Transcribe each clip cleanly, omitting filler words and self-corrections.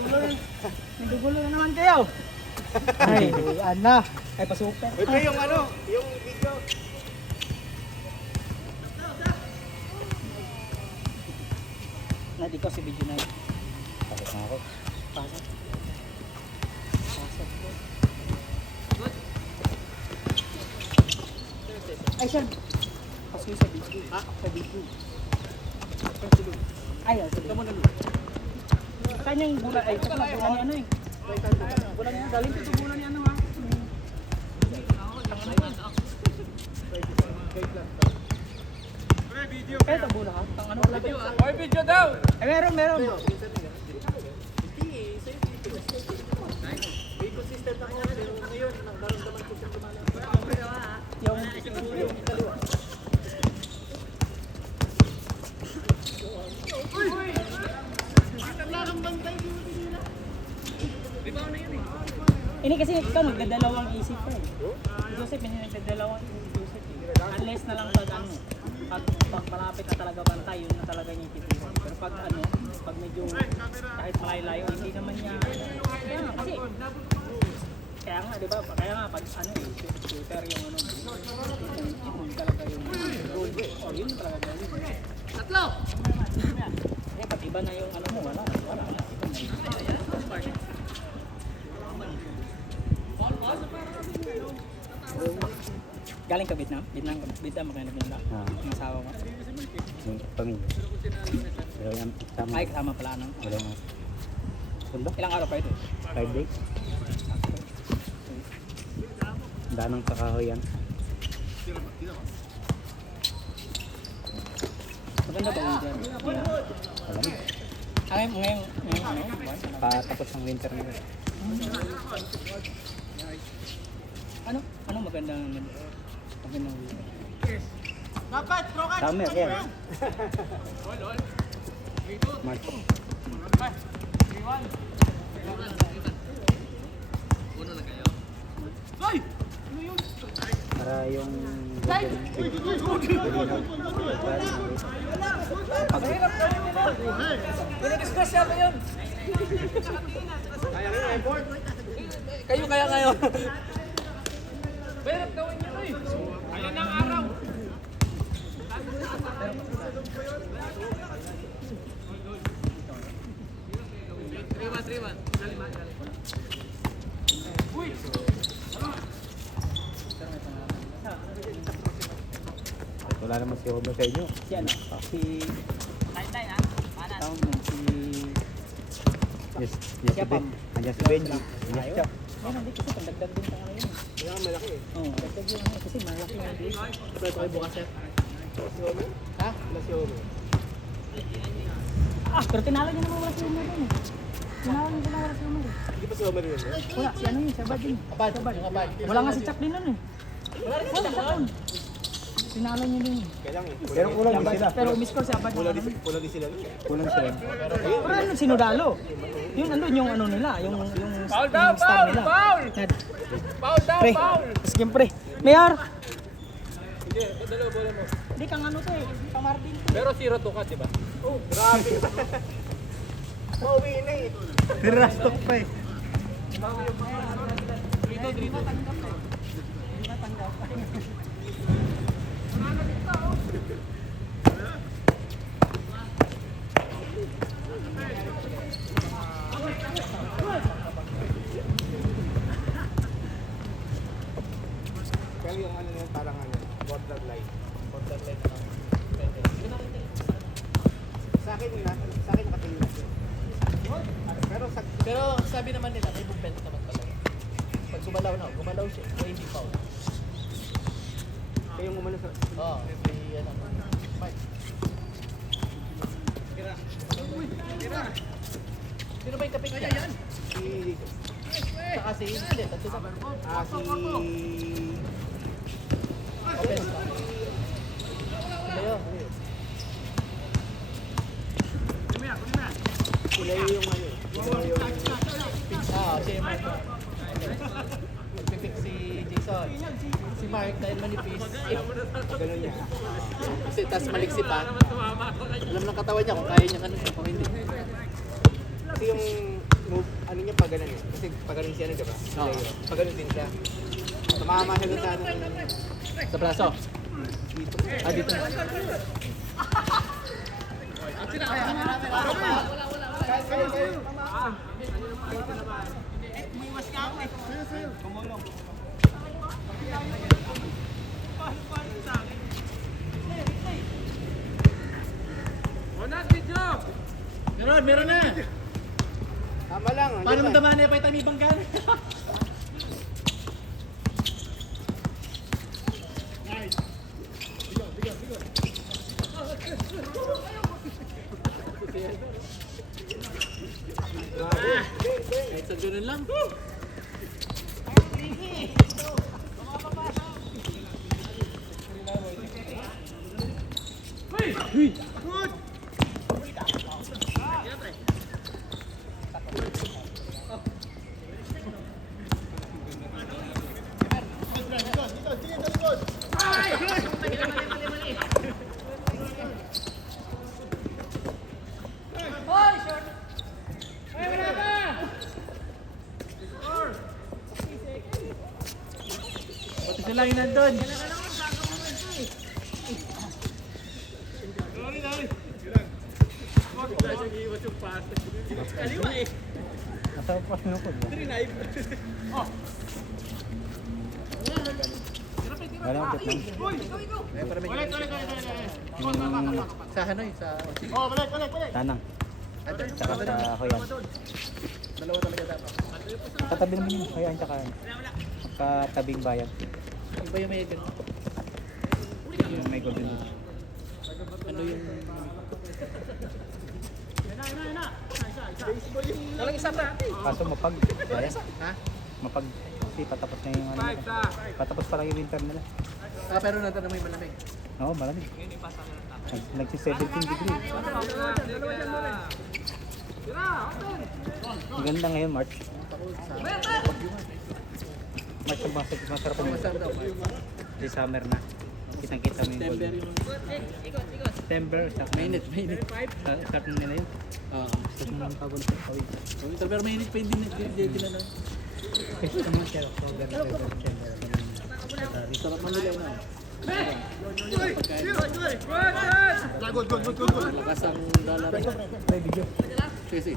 Nagugulo na naman kayo. Ay, ana. Ay, pasukan. Ito yung ano, yung video. Nadi ko si video na yun. Pasok na ako. Pasok. Pasok. Ay, sir. Pasok yung sa video. Ha? Sa video. Ay, sige. Ito mo na. Kanyang bulan, ay, bulan niya ano eh. Bulan niya, galing ko sa bulan niya ano ha. Kaya ito bulan ha? Tang ano? Oy, video daw! Ay, meron, meron. May consistent ako pero ngayon naramdaman ko siyang lumalang. Yung kaliwa. Ini kasi ikaw nagdadalawang isip pa eh. Joseph, hindi nagdadalawang isip Joseph eh. Unless na lang pag ano, pag malapit na talaga bantay, yun na talaga niya ititiwan. Pero pag ano, pag medyo kahit malayo-layo, hindi naman niya, kaya nga kasi, kaya nga, di ba, kaya nga pag ano eh, shooter yung ano, yun talaga yung goal. Oh, yun talaga gawin. Tatlo! Eh, pag iba na yung ano mo, wala. Galing ka Vietnam? Vietnam magkano pinala? Ang asawa mo? Yung pamilya. Pero yung kasama. Ay, kasama pala ano? Wala nga. Wala? Ilang araw pa ito? 5 days. Danang sa kahoy yan. Maganda ba yung dyan? Alam mo. Ngayon, ano? Patapos ng winter na. Ano magandang Summer yan. March. Para yung Dinidiscuss natin yun! Kayo kaya ngayon? Mahirap gawin nyo to eh! Ayan ang araw! Triwan. Uy! wala naman si Homer sa inyo. Si ano? Si... Tawag mo, si... Yes, Siya pa. Andiyan si Benji. Yes, siya. Ay, hindi kasi pandagdag din pa ngayon eh. Kaya malaki eh. Oo, dagdag yun ano, kasi malaki yung base. Ito kayo bukas eh. Si Homer? Ha? Wala si Homer. Pero tinalo niya naman wala si Homer dun eh. Tinalo niya wala si Homer eh. Hindi pa si Homer yun eh? Wala, si ano yun, si Abad yun. Abad, yung Abad. Wala nga si Chuck din nun eh. Wala si Chuck dun. Tinalo niya din eh. Kailang eh. Pero kulang din sila. Pero umiskor si Abad. Kulang din sila. Kulang sila. Pero ano, sinudalo. Yun andun yung ano nila, yung Foul daw, star nila. foul! Foul daw, Pre, foul! siyempre. Mayor! Hindi, dalawa bola mo. Hindi kang ano to eh, kang Martin. Pero 0-2 ka, di ba? Oh, grabe. Pauwi na eh. Dirastok pa eh. Pero yung ano yun, parang ano, borderline. Borderline na. Sa akin nakatingin na siya. Pero sabi naman nila, may movement naman pala. Pag gumalaw siya, o hindi foul. Kaya yung umano sa... Oo, may ano. Mike. Sino ba yung kapit niya? Si... Saka si hindi, tatlo sa offense ba? Kayo. Sila yung ano eh. Sila yung... Si Mark. Magpipik si Jason. Si Mark dahil manipis. Ganun niya. Kasi tas maliksi pa. Alam ng katawan niya kung kaya niya ano siya, kung hindi. Kasi yung ano niya pag ganun eh. Kasi pag ganun siya, di ba? Oo. Pag ganun din siya. Tumama siya doon sa ano. Sa braso. Dito. Ah, dito. Meron na. Tama lang. Paano mo daman pa itami banggan? Kahit sa ganun lang. Pati sila yung nandun. Nasa pas na ko. Wala ko Sa Hanoi, sa... Tanang. Tsaka sa Hoyan. Dalawa talaga dapat. Katabi naman yung Hoyan tsaka katabing bayan. Iba yung may ganun. Yung may golden. Ano yung... Walang isa pa. Kaso mapag. Bayan. Ha? Mapag. Kasi patapos na yung ano. Patapos pa lang yung winter nila. Ah, pero nandun na may malamig. Oo, malamig. Nagsi-17 degree. Ang ganda ngayon, March. March ang masarap ang Masarap daw. di summer na. Kitang-kita mo yung September golden. yung... September, saka Mainit. start na nila yun. Oo. Start na ng tawag sa kawin. Pero mainit pa hindi na. Kasi naman siya, Sarap man nila na. Lakas ang dollar. may video. Kasi.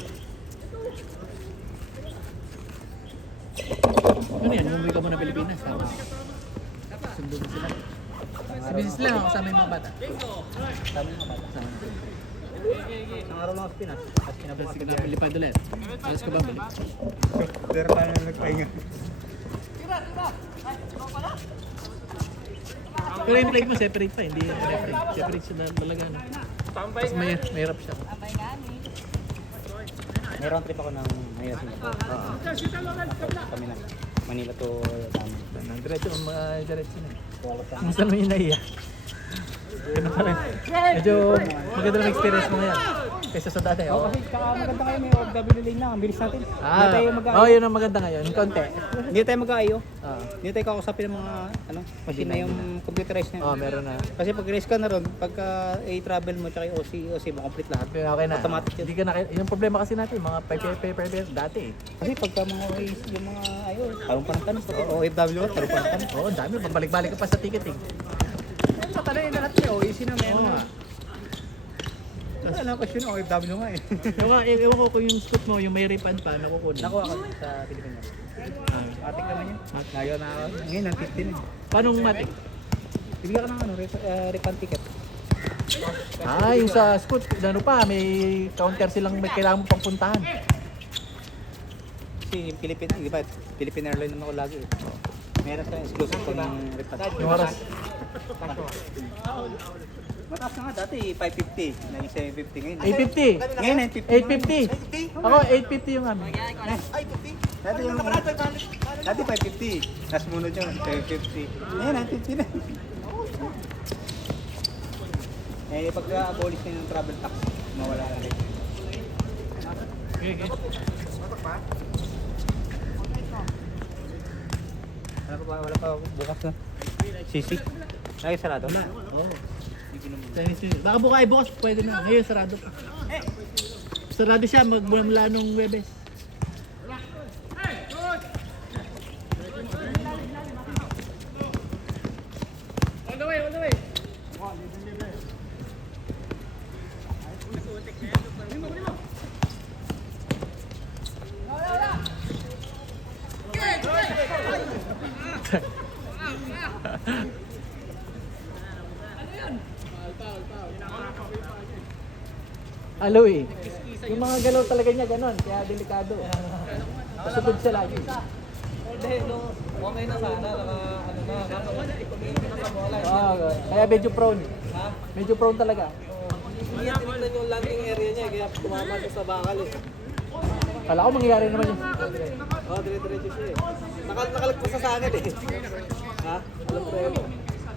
Ano yan? Umuwi ka muna Pilipinas. Tama. Sundo mo sila. Si business lang ako kasama yung mga bata. Sabi nga ba? Kasama. Isang araw lang sa Pinas. At Tapos sige na, lipad ulit. Alas ka ba balik? Pero tayo na nagpahinga. Pero yung plate mo separate pa, hindi separate. Separate siya talaga. Tapos mahirap siya. May round trip ako ng Manila Singapore. Kami na. Manila to Tama. Diretso, diretso na. Wala pa. Kung saan mo yung naiya? Ganun pa rin. Medyo maganda na experience mo ngayon. Kaysa sa dati. Oo, kasi maganda kayo, may OFW lane na. Ang bilis natin. Hindi tayo Yun ang maganda ngayon. Konti. Hindi tayo mag-aayo. Ah. Hindi tayo kakausapin ng mga machine na yung computerized na. Meron na. Kasi pag race ka na ron, pagka i-travel mo tsaka yung OC mo complete lahat. Okay na. Automatic yun. Hindi ka na, yung problema kasi natin, mga paper dati eh. Kasi pagka mga OAC, yung mga tarong pa ng tanong. OFW ka, tarong pa ng tanong. Oo, ang dami. Pabalik-balik ka pa sa ticketing. Sa tanong yung lahat niya, OAC na may ano. Kasi alam ko yun, OFW nga eh. Ewan ko kung yung scoot mo, yung may refund pa, nakukunin. Nakuha ko sa Pilipinas. Atik naman yun. Layo na ako. Ngayon, ang 15 eh. Paano matik? Bibigyan ka ng refund ticket. Yung sa scoot, ano pa, may counter silang may kailangan mo pang puntahan. Kasi yung Philippine Airlines naman ako lagi eh. Meron sa exclusive ko ng refund. Yung oras. Mataas na nga dati, 550. Naging 750 ngayon. 850. Ngayon, 950. 850. Ako, 850 yung amin. Ay, 50. Dati yung dati 550. Tapos munod yun, 750. Ngayon, 950 na. Eh, pagka-abolish na yung travel tax, mawala na rin. Okay. Wala pa bukas na. Sisi. Ay, sarado. Wala. Oo. Chinese New Year. Baka bukas pwede na. Ngayon sarado pa. Sarado siya magmula nung Webes. Alo eh. Yung mga galaw talaga niya ganon, kaya delikado. Pasugod siya lagi. Hindi, no. Okay na sana. Ano na. Ipag-iipin na sa bola. Kaya medyo prone. Ha? Medyo prone talaga. Hindi niya tinignan yung landing area niya. Kaya tumama siya sa bakal eh. Kala ko mangyayari naman yun. Oo, dire-diretso siya eh. Nakalagpas sa akin eh. Ha? Alam ko yun.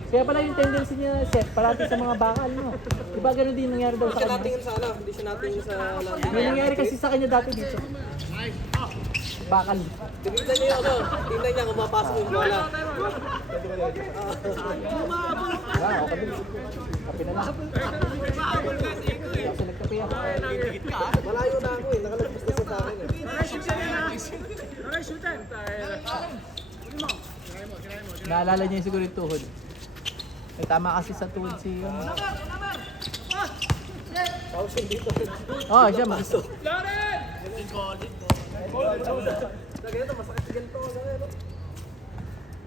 Kaya pala yung tendency niya, Seth, parati sa mga bakal, no? Diba ganun din nangyari daw Hindi sa siya kanya? natingin sa ano. Hindi siya natingin sa landing. May nangyari kasi sa kanya dati dito. Bakal. Tinignan niya yung ano. Tingnan niya kung mapasok yung bola. Wow, okay din. Kape na lang. Kasi nagkape ako. Malayo na ako eh. Nakalagpas na sa akin eh. Naalala niya yung siguro yung tuhod. May tama kasi sa tuhod si... Tapos yung dito. Oh, siya mas. Sa ganito, masakit sa ganito.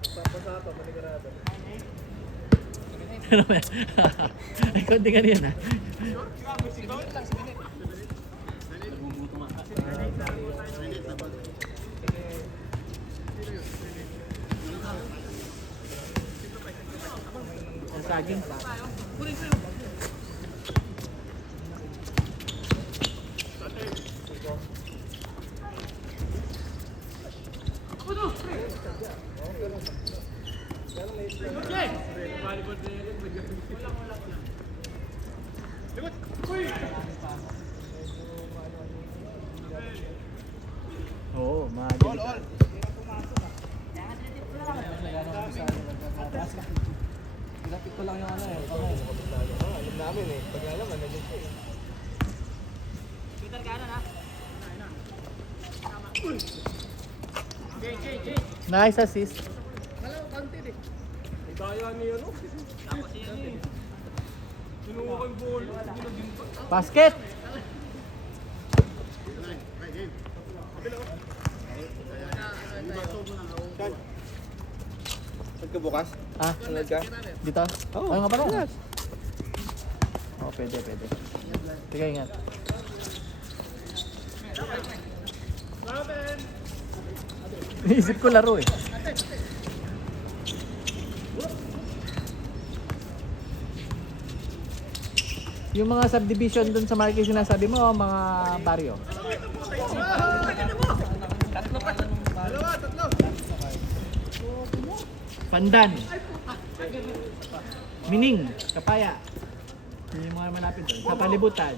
Pasa pa, manigarado. Ay, konti ka riyan ha. Ang saging. Oo, mahal. Pinapit ko lang yung ano eh. Alam namin eh. Pag alam, ano din siya eh. Nice assist. Kaya niya no? Sinuha ko yung ball. Basket! Saan ka bukas? Ah, Sunod ka? dito? Oo. Oh, nga pala. Oo, pwede. Sige, ingat. Naisip ko laro eh. Yung mga subdivision dun sa market sinasabi mo, mga baryo. Pandan. Mining, Kapaya. Yun yung mga malapit doon. Sa palibutan.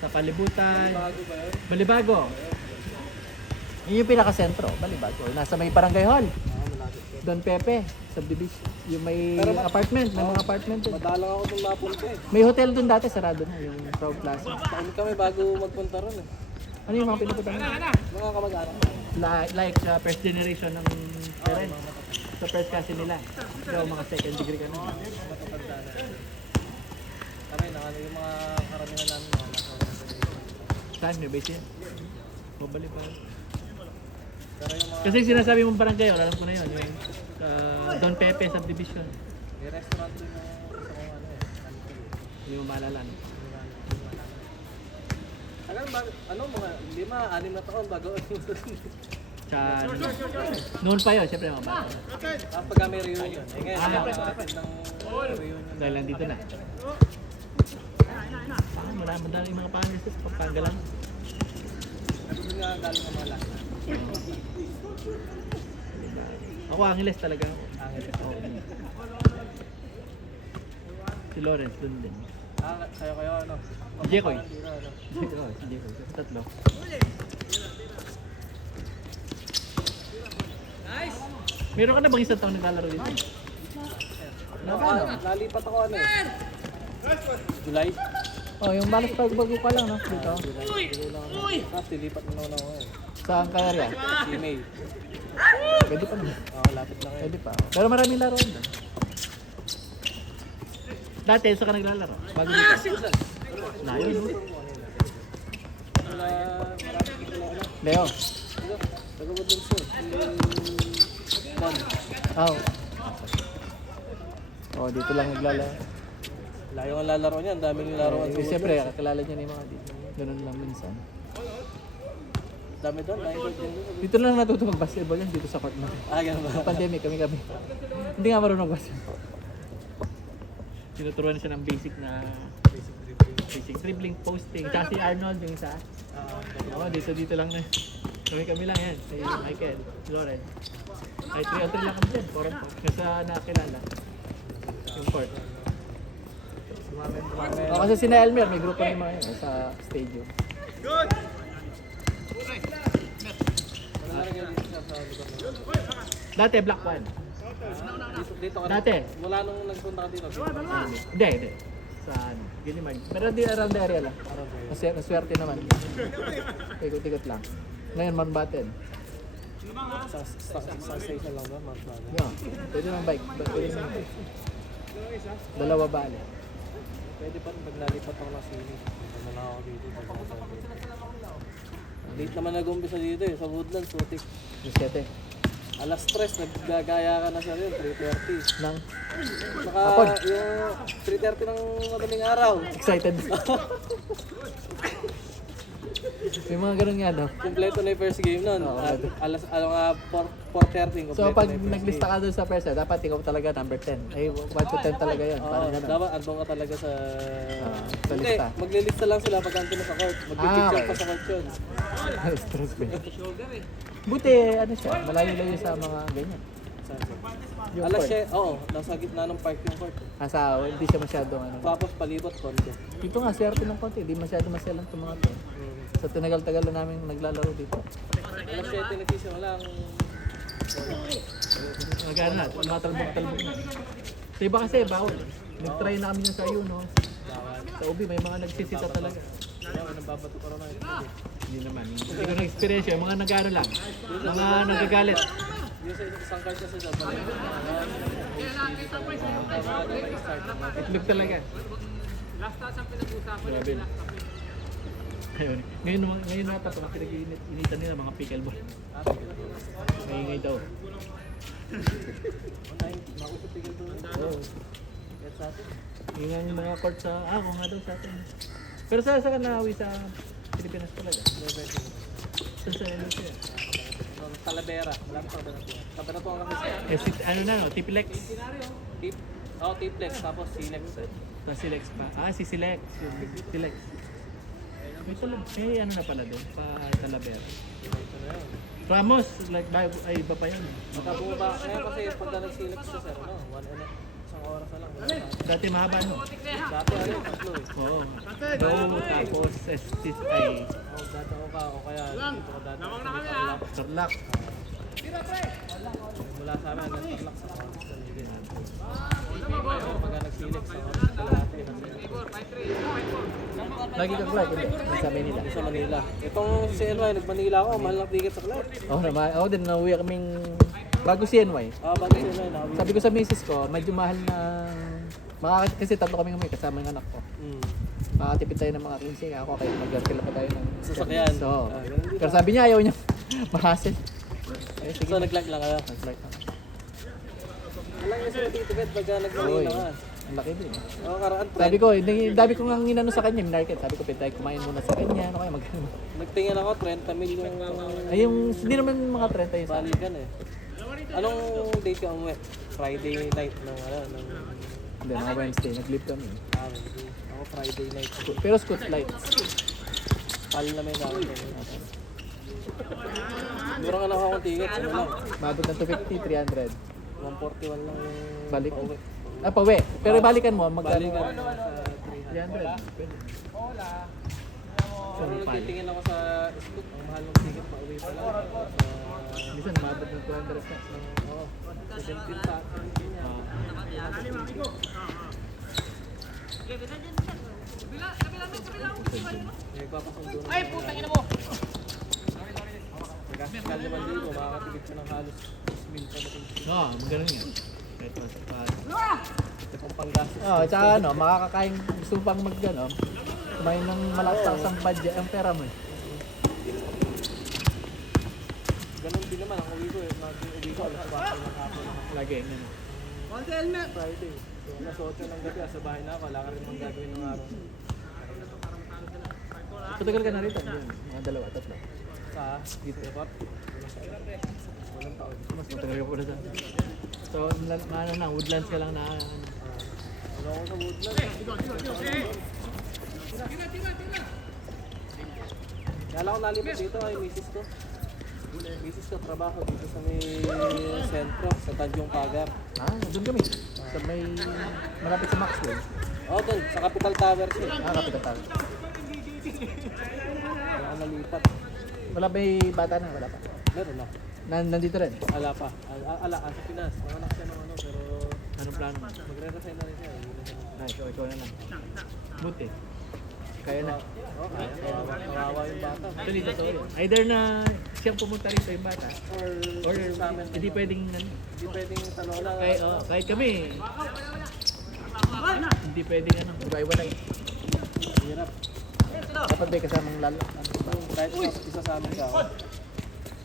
Sa palibutan. Balibago. Yun yung pinaka-sentro, Balibago. Nasa may barangay hall. Don Pepe, subdivision. Yung may apartment, may mga apartment doon. Madalang ako itong napunta eh. May hotel doon dati, sarado na, yung Proud Plaza. Kami kami bago magpunta ron eh. Ano yung mga pinupunta mo? Mga kamag-anak. Like first generation ng parents. Sa first cousin nila. So, mga second degree ka na. Matatanda na. Kami na ano yung mga karamihan namin mga nasa Saan? May base yan? Babalik pa. pero yung mga Kasi sinasabi mong parang kayo, alam ko na yun. Yung Don Pepe subdivision. may restaurant din yung isa kong ano eh. Hindi mo maalala. No? Tagal ba, ano mga 5-6 na taon bago Sa, noon pa yun, syempre mga bata. tapos pagka may reunion. Eh ngayon, kapatid ng reunion. Dahil nandito na. Madami mga pangalis sa Panggalan. Ano din nga galing ng mga last na. Ako Angeles talaga ako. Oo. Si Lawrence dun din. Kayo ano? Jekoy. Ano? Si Jekoy. Tatlo. Meron ka na bang isang taong naglalaro dito? Nalipat ako ano eh. July? Oh, yung balas pagbago ka lang, no? Dito. Tapos nilipat na ako eh. Saan ka area? Si May. Pwede pa naman. Lapit lang Pwede pa. Pero maraming laruan doon. Dati, saan ka naglalaro? Bago dito. Layo, no? Leo. Tagawad lang siya. Oh. Oh, dito lang naglalaro. Layo ang lalaro niya, ang daming laruan. Siyempre, kakilala niya na yung mga dito. Ganun lang minsan. Dami doon, nakikot din doon. Dito lang natuto mag-basketball yan, dito sa court na. Ganun ba? Pandemic, kami. Hindi nga marunong basketball. Tinuturuan siya ng basic basic dribbling, posting. Tsaka si Arnold yung isa. Oo, dito lang na. Kami lang yan. Si Michael, si Loren. Ay, 3-on-3 lang kami dyan. Forum po. Kasi nakakilala. Yung court. Kasi si Elmer, may grupo ng mga yun sa stadium. Dati, Black One. Dito ka Dati. Mula nung nagpunta ka dito. Hindi. Sa ano, Ginimag. Pero di around the area lang. Kasi naswerte naman. Ikot-ikot lang. Ngayon, Mountbatten. Sa station lang doon, Mountbatten. Yeah, pwede naman bike. Pwede naman bike. Dalawa bali. Pwede pa pag nalipat ako ng sili. Pag na ako dito. Late naman nag-umpisa dito sa Woodlands, putik. Yung 7. Alas 3, naggagaya ka na sa rin, 3:30. Nang Saka Hapon. yung 3:30 ng madaling araw. excited. May mga ganun nga daw. Kumpleto na yung first game nun. Oo. Alas, 4:30, So kumpleto pag na yung first naglista game. ka doon sa first set, dapat ikaw talaga number 10. Ay, 1 to 10 talaga yun. Oo, Parang ganun. dapat andong ka talaga sa... sa Hindi, lista. maglilista lang sila pag andun na sa court. Magpipicture okay. pa sa court yun. Stress ba yun? Buti, ano siya, malayo-layo sa mga ganyan. Yung Alas court. 7, oo, nasa gitna ng park yung court. Asawa, hindi siya masyadong ano. Tapos palibot konti. Dito nga, swerte ng konti. Hindi masyado maselang itong mga to. Sa tinagal-tagal na namin naglalaro dito. Alas 7 nagsisimula ang... Nagano na, tumatalbog-talbog na. Sa iba kasi, bawal. Nag-try na kami yun sa no. Sa UB, may mga nagsisita talaga. Nababato pa naman ito. Hindi naman. Hindi ko na-experience yun. Mga nag-ano lang. Mga nagagalit. Yung sa isang card kasi sa balik. Itlog talaga. Grabe na. Ngayon nata pa pinag-initan nila mga pickleball. Ngayon daw. Oo. Yun nga yung mga court sa... kung nga daw sa atin. Pero sa nahawi sa Pilipinas talaga. Sa Lucia. Talavera. Wala mo Tabanatuan kami sa... Ano na no? Tipilex. T-Plex. Tapos Silex. Sa Silex pa. Si Silex. Silex. May ano na pala doon. Pa Talavera. Ramos. Ay iba pa yun. Magkabumaba. Ngayon kasi pagka nag-Silex sa sir, isang oras na lang. Dati mahaba no? Dati tatlo eh. Oo. Go, tapos STI. Dati ako ka, o kaya dito ko dati. Tarlac. Mula sa amin, nag-Tarlac sa Ligid. Pagka nag-Silex sa kalahati. Lagi ka flight, hindi? Sa Manila. Sa Manila. Itong CNY, nag-Manila ako, mahal ng ticket sa club. Oo naman. Ako din, nauwi kaming bago CNY. Bago CNY, nakawin. Sabi ko sa misis ko, medyo mahal na... Kasi tatlo kaming umuwi kasama yung anak ko. Makakatipid tayo ng mga 15. Ako kayo mag-gartila pa tayo ng... Sasakyan. So, Ganun dito. pero sabi niya ayaw niya. Mahasil. Sige. So, nag-lag lang kayo. Nag-flight na. Walang yung sa ticket pagka Oy, nag-Manila ka. ang laki din. Oo, karaan Sabi ko, dabi ko nga inano sa kanya, minarket. Sabi ko, pwede tayo kumain muna sa kanya. Ano kaya magkano? Nagtingin ako, 30 mil yung Ay, yung, hindi naman mga 30 yung sa akin. balikan eh. Anong date ka umuwi? Friday night ng Hindi, mga Wednesday. Nag-leave kami. Wednesday. Ako Friday night. Pero scoot flight. Pal na may namin. Mura nga lang akong ticket. Ano lang? Mabot ng 250, 300. 141 lang yung Balik. pauwi. Pauwi. Pero balikan mo, magkano? Balikan sa 300. Pwede. So, titingin ako sa Scoot. Ang mahal ng ticket pauwi pa lang. Minsan, mabot ng 200 na. Oo. 17 sa akin. Nagpapasundo na. Ay, putang ina mo! Nagkakasal naman dito, makakatigit ka ng halos 6,000 pa natin. Oo, ganun yan. Kahit pa. Ito pang panggastos. Oo, tsaka ano, makakakain, gusto pang mag, ano, kumain ng malakas ang budget, ang pera mo eh. Ganun din naman, ang uwi ko eh. Uwi ko, alas 4 ng hapon. Lagi, ano. Friday. So, alas 8 ng gabi, sa bahay na ako. Wala ka rin mang gagawin ng araw. Patagal ka na rito, yun, mga 2-3. Sa dito, Pop. Walang taon. Mas matagal ka pala sa. So, ano na, woodlands ka lang na, ano. Wala ako sa woodland. Kaya lang ako nalipat dito ay misis ko. Misis ko trabaho dito sa may sentro, sa Tanjong Pagar. Doon kami. Sa may, malapit sa Maxwell. Oo, doon, sa Capital Tower siya. Kapit tayo. Kaya ako nalipat. Wala ba yung bata na? Wala pa. Meron na. Nandito rin. Ala pa. Sa Pinas. Nanganak siya ng ano, pero Anong plano? magre-resign na rin siya. Ikaw na lang. Buti. Kaya na. Oo, kawawa yung bata. Actually, totoo yun. Either na siyang pumunta rito yung bata, or sa amin, hindi pwedeng, ano, hindi pwedeng talola. kahit kami, hindi pwedeng, ano, iba-iwalay. Hirap. Dapat may kasamang lalo. Ano, ba? Kahit isa sa amin ka.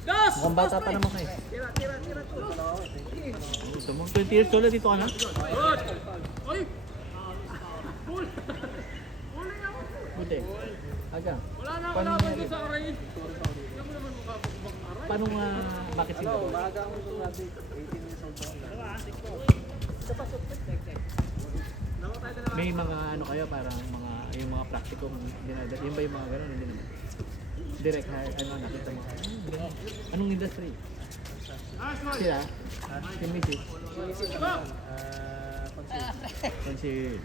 Mukhang bata pa naman kayo. Gusto mo? 20 years old na dito ka na? Buti. Aga. Paano nga, bakit Ano, Singapore? maaga ako ito natin. 18 years old pa. May mga ano kayo, parang mga, yung mga practicum, dinadala. Yun ba yung mga gano'n? Hindi naman. Direct hire, ano, nakita mo. Anong industry? Sila? Yung Mrs. Consil.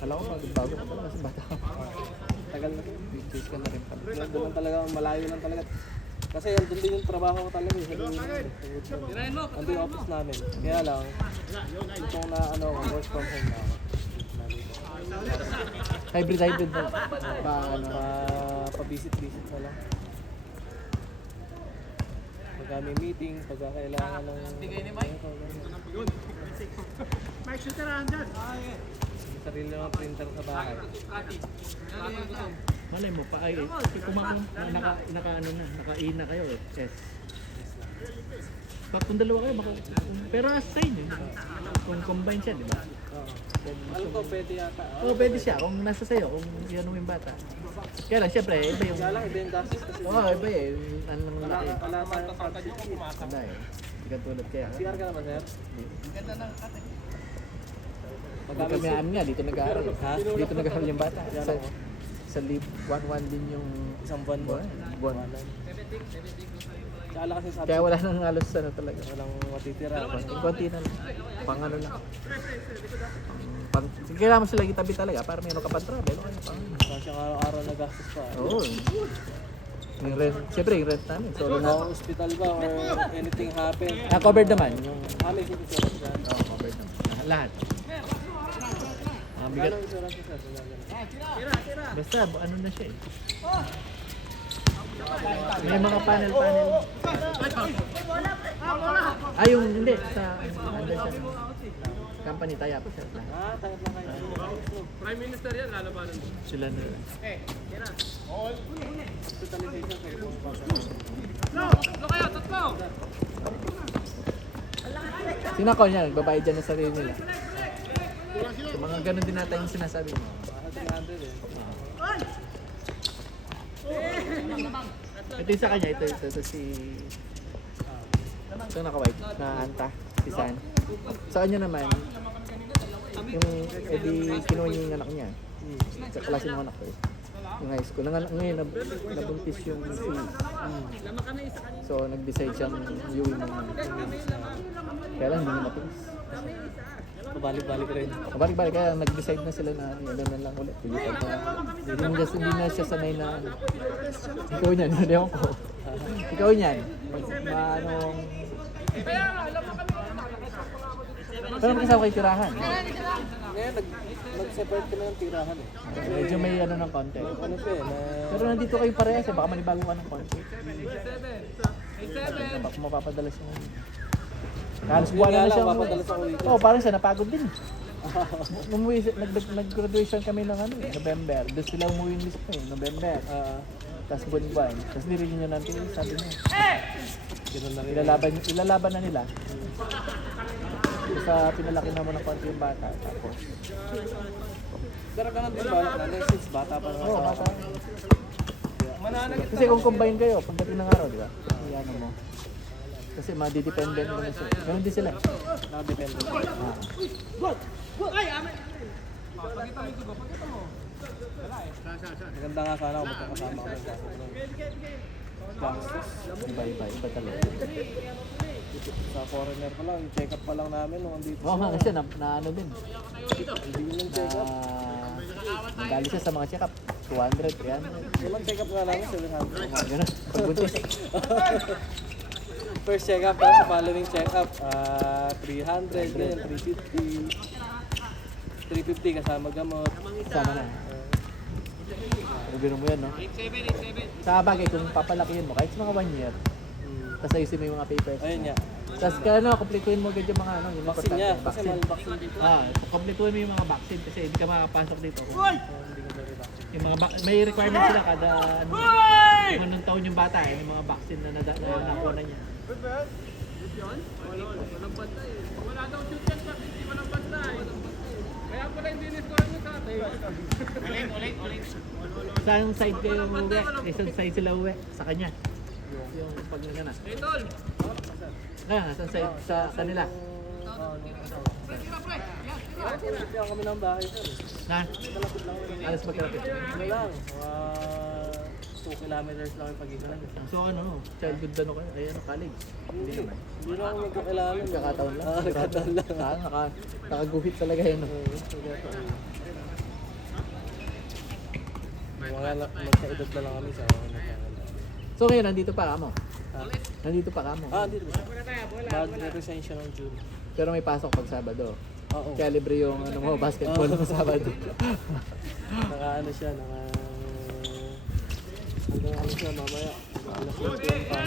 Alam ko, bago ka pala, mas bata ka. Tagal na ito. Big face ka na rin pala. Doon lang talaga, malayo lang talaga. Kasi andun din yung trabaho ko talaga. Andun yung office namin. Kaya lang, itong na ano, work from home na ako. Hybrid na. Ano? Pa-visit-visit na lang. Pagka may meeting, pagka kailangan ng... Bigay ni Mike? Mike, shoot na dyan! Sarili ng printer sa bahay. Malay mo pa ay naka-in na kayo eh. Yes. Pag kung dalawa kayo, pero nasa sa inyo. Kung combine siya, di ba? Oo. Alam ko, pwede yata. Oo, pwede siya. Kung nasa sayo, kung yan yung bata. Kaya lang, syempre, iba yung... Kaya lang, iba yung gastos kasi. Oo, iba eh. Ano nang Wala laki. tayong budget. Wala eh. Hindi ka tulad kaya. CR ka naman, sir? Pag kami amin nga, dito nag-aaral. Ha? Dito nag-aaral yung bata. Sa leave, 1-1 din yung Isang buwan ba? buwan. Tsaka lang kasi sabi, Kaya wala nang halos ano talaga. walang matitira. Konti na lang. Pang ano lang. Pang, kailangan mo sila itabi talaga para meron ka pang travel. Kasi araw-araw na gastos pa. Oo. Yung rent, siyempre yung rent namin. So, Kung hospital ba or anything happen. covered naman. Yung, May insurance dyan. covered naman. Lahat. Bigat. Anong insurance sir? Basta, ano na siya eh. May mga panel. Yung hindi. Sa, ano siya. Company tayo po siya. Tanggap lang kayo. Prime Minister yan, lalabanan mo. Sila na. Hospitalization kayo. Tatlo kayo, tatlo! Sino ko niya? Nagbabayad dyan na sarili nila. So, mga ganun din natin yung sinasabi mo. Baka 300 eh. Ito yung sa kanya, ito si... Ito naka-white, na Anta, si San. Sa kanya naman, yung edi kinuha niya yung anak niya. Sa klase ng anak ko eh. Yung high school. Ngayon, nabuntis yung si. So, nag-decide siyang iuwi ng kaya lang, hindi niya matiis. Pabalik-balik rin. Balik-balik, kaya nag-decide na sila na yun na lang ulit. Hindi na siya sanay na ano. Ikaw niyan, hindi ako. Ikaw niyan. Anong... Pero magkasama kayo tirahan. Ngayon, nag-separate kami ng tirahan eh. Medyo may ano ng konti. Ano siya eh, na... Pero nandito kayo parehas eh, baka manibago ka ng konti. Baka mapapadala siya. Halos buwan na siya. Mapadalas ako dito. Oo, parang siya napagod din. Nag-graduation kami ng ano, November. Doon sila umuwi mismo eh, November. Tapos buwan-buwan. Tapos nireunion natin, sabi niya. Ganun na rin. Ilalaban na nila. Sa pinalaki naman ng konti yung bata. Tapos, Pero ganun din balak natin since bata pa naman sa bata. Mananag Kasi kung combine kayo, pagdating ng araw, di ba? Ano mo. Kasi madidependent naman sila. Ganun din sila. nakadepende. Maganda nga sana kung magkakasama kami sa gangsters. Iba talaga. Sa foreigner pa lang, check up pa lang namin nung andito. Oo nga kasi na ano din. Hindi yun yung check up. Nagali siya sa mga check-up. 200, 300. Yung check up nga namin, 700. Ganun. Pagbuntis. First check up, tapos sa following check up, 300, then 350. 350 kasama gamot. Sama na. Pero biro mo yan, no? Sa bagay, kung papalakihin mo, kahit sa mga 1 year, tapos ayusin mo yung mga papers. Ayun nga. Tapos kaya ano, kumpletuhin mo agad yung mga ano, yung Vaccine niya, kasi vaccine. mahal vaccine dito. Kumpletuhin mo yung mga vaccine kasi hindi ka makapasok dito. Hindi ko very vaccine. Yung mga may requirement sila kada ano, kung anong taon yung bata, yung mga vaccine na nakuha na niya. Walang banda eh. Wala daw shoot yan kasi hindi walang banda eh. Kaya pala hindi ni-score mo sa atin. Ulit. Saan side kayo uwi? Isang side sila uwi sa kanya. Yung pag na. Hey, tol. Kaya, saan side sa kanila? Hindi ako kami ng bahay sir. Na? Kalapit lang kami. Alas magkalapit. Ano lang, 2 kilometers lang yung pag-ikan. So ano, childhood ano kayo? Ay ano, college? Hindi naman. Hindi na ako magkakilala. Kakataon lang. Kakataon lang. Nakaguhit talaga yun. No? Mga magkaedad na lang kami sa So ngayon, nandito pa kamo? Nandito pa kamo? dito ba? Mag-resign siya ng June. Pero may pasok pag Sabado. Oo. Kaya libre yung ano mo, basketball mo Sabado. Naka-ano siya, hanggang ano siya mamaya. Alas 8 pa.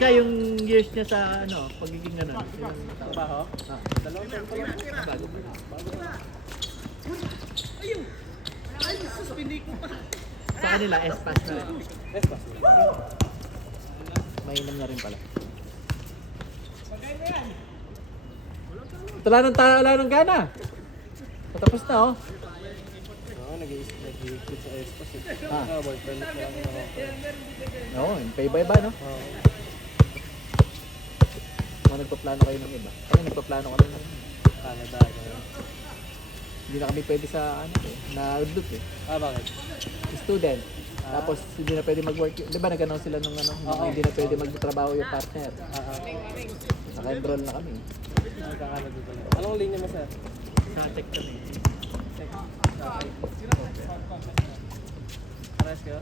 Siya yung years niya sa ano, pagiging ano. Trabaho? Dalawang taon pa lang. Bago. Sa kanila, S-Pass na rin. Yes ba? Mainam na rin pala. Wala nang gana. Patapos na oh. Oo, nag-i-quit sa Espas eh. Ah. Boyfriend ko lang ako. Oo, pay by ba no? Oo. Kung nagpaplano kayo ng iba. Kami nagpaplano kami ng Canada. hindi na kami pwede sa ano eh, na udot eh. Bakit? Student. Tapos hindi na pwede mag-work. Di ba nag-announce sila nung ano, nung hindi na pwede magtrabaho yung partner. Naka-enroll na kami. Canada talaga. Anong linya mo sir? Sa check kami. Pares kayo?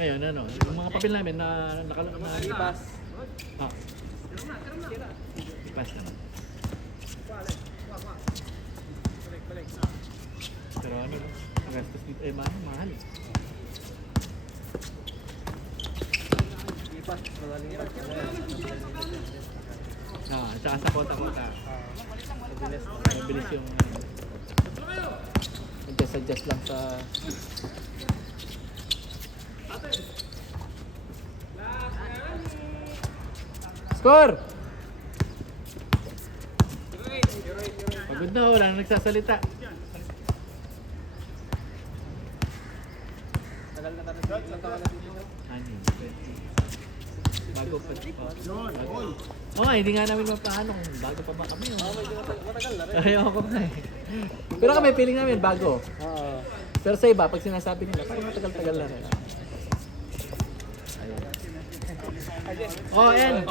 Ngayon ano, yung mga papel namin na Ipas. Ah. Ipas naman. Pero ano, ang gastos dito eh mahal. Ipas. Magaling ipas. Tsaka sa kota-kota. Mabilis yung adjust lang sa score! Pagod na, wala na nagsasalita. Tagal na tayo. Ilang taon na dito? Ano, 20. Bago pa. Oo nga, hindi nga namin mapaano kung bago pa ba kami. Medyo matagal na rin. Ayoko nga eh. Pero kami, feeling namin bago. Oo. Pero sa iba, pag sinasabi nila, parang matagal-tagal na rin. Ayun. Oh, and